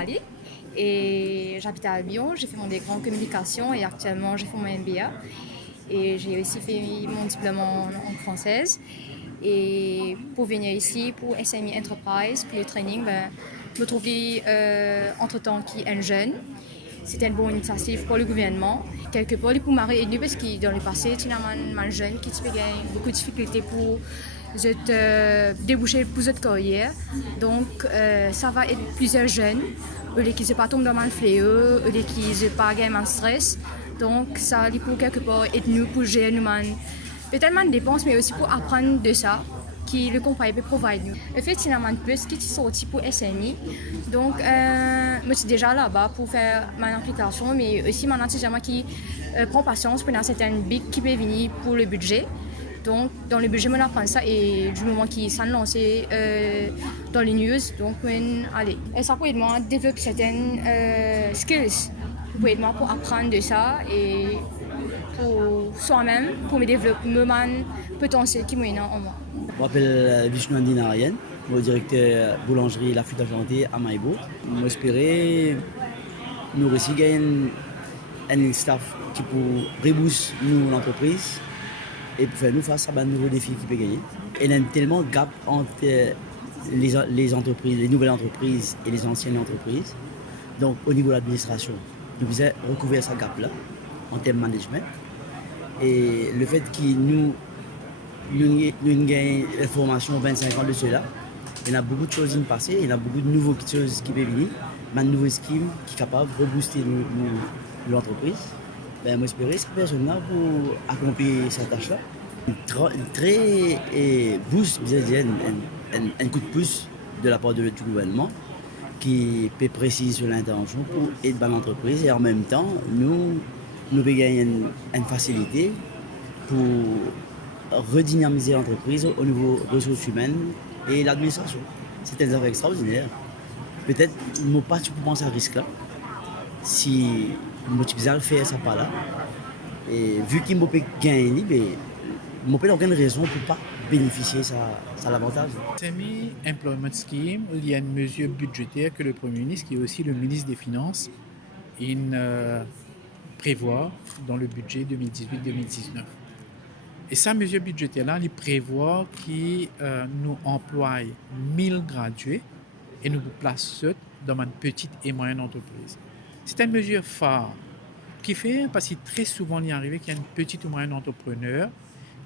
Mali et j'habite à Albion. J'ai fait mon décret en communication et actuellement j'ai fait mon MBA. Et j'ai aussi fait mon diplôme en française. Et pour venir ici, pour SME Enterprise, pour le training, je me trouvais entre-temps qui est un jeune. C'était une bonne initiative pour le gouvernement. Quelque part, pour m'arrêter parce que dans le passé, tu as un jeune qui a beaucoup de difficultés pour déboucher pour cette carrière. Donc, ça va être plusieurs jeunes, qui ne pas tombent dans le fléau, qui ne pas gagner un stress. Donc, ça, pour quelque part, être nous pour gérer nous, peut-être des dépenses, mais aussi pour apprendre de ça qui le compagnie peut provide nous. En fait, il y a un plus qui est sorti pour SMI. Donc, moi, je suis déjà là-bas pour faire ma application, mais aussi mon enthousiasme qui prend patience pour une certaine big qui peut venir pour le budget. Donc, dans le budget, on apprend ça et du moment qu'il s'est lancé dans les news, donc, allez. Et ça peut aider moi à développer certaines skills. Pour aider moi pour apprendre de ça et pour soi-même, pour me développer mon potentiel qui est en moi. Je m'appelle Vishnu Andinarayan, je suis directeur boulangerie La Flûte Enchantée à Maïbo. J'espère nous réussir gagner un staff qui peut rebooster nous l'entreprise et pour faire nous face à un nouveau défi qui peut gagner. Il y a tellement de gap entre les entreprises, les nouvelles entreprises et les anciennes entreprises. Donc au niveau de l'administration, nous devons recouvrir ce gap-là en termes de management. Et le fait que nous gagnons la formation 25 ans de cela, il y a beaucoup de choses qui passent, il y a beaucoup de nouvelles choses qui peuvent venir, un nouveau scheme qui est capable de rebooster l'entreprise. Moi, j'espère que cette personne-là pour accomplir cette tâche-là. Très boost, un coup de pouce de la part du gouvernement qui peut préciser sur l'intervention pour aider l'entreprise et en même temps, nous pouvons gagner une facilité pour redynamiser l'entreprise au niveau des ressources humaines et l'administration. C'est un affaire extraordinaire. Peut-être que nous pas penser à ce risque-là si nous devons faire ça par là. Et vu qu'il peut gagner, nous n'avons aucune raison pour ne pas bénéficier de l'avantage. Semi-Employment Scheme, il y a une mesure budgétaire que le Premier ministre, qui est aussi le ministre des Finances, prévoit dans le budget 2018-2019. Et cette mesure budgétaire-là, il prévoit qu'il nous emploie 1000 gradués et nous place dans une petite et moyenne entreprise. C'est une mesure phare qui fait, parce que très souvent, il est arrivé qu'il y a une petite ou moyenne entrepreneur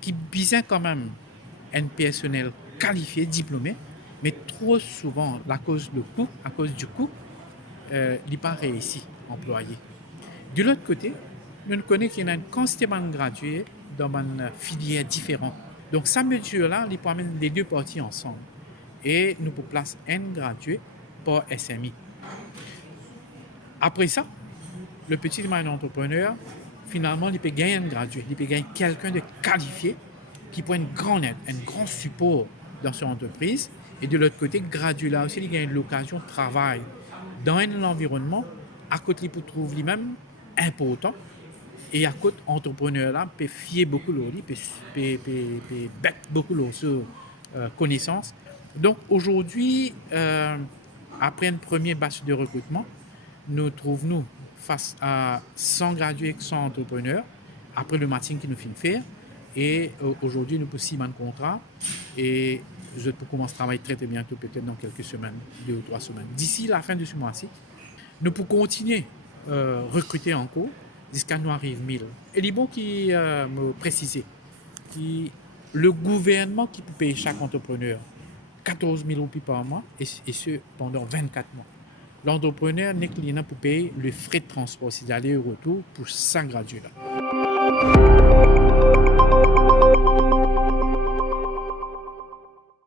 qui besoin quand même un personnel qualifié, diplômé, mais trop souvent, à cause du coût, il n'est pas réussi employé. De l'autre côté, nous connaissons qu'il y a une quantité de gradués dans une filière différente. Donc, cette mesure-là, il peut amener les deux parties ensemble. Et nous pouvons placer un gradué par SMI. Après ça, le petit et moyen entrepreneur, finalement, il peut gagner un gradué, il peut gagner quelqu'un de qualifié qui peut une grande aide, un grand support dans son entreprise. Et de l'autre côté, gradué là aussi, il gagne l'occasion de travailler dans un environnement à côté pour trouver lui-même important. Et à côté, entrepreneur là peut fier beaucoup de lui, peut bête beaucoup de sur connaissances. Donc aujourd'hui, après un premier batch de recrutement, nous trouvons face à 100 gradués, 100 entrepreneurs, après le matching qui nous finit faire. Et aujourd'hui, nous avons 6 mois de contrat et je peux commencer à travailler très bientôt, peut-être dans quelques semaines, 2 ou 3 semaines. D'ici la fin de ce mois-ci, nous pouvons continuer à recruter encore jusqu'à nous arrive 1000. Et il est bon qui me préciser que le gouvernement qui peut payer chaque entrepreneur 14 000 roupies par mois et ce pendant 24 mois. L'entrepreneur n'est que pour payer le frais de transport, c'est d'aller et retour pour 100 gradués là.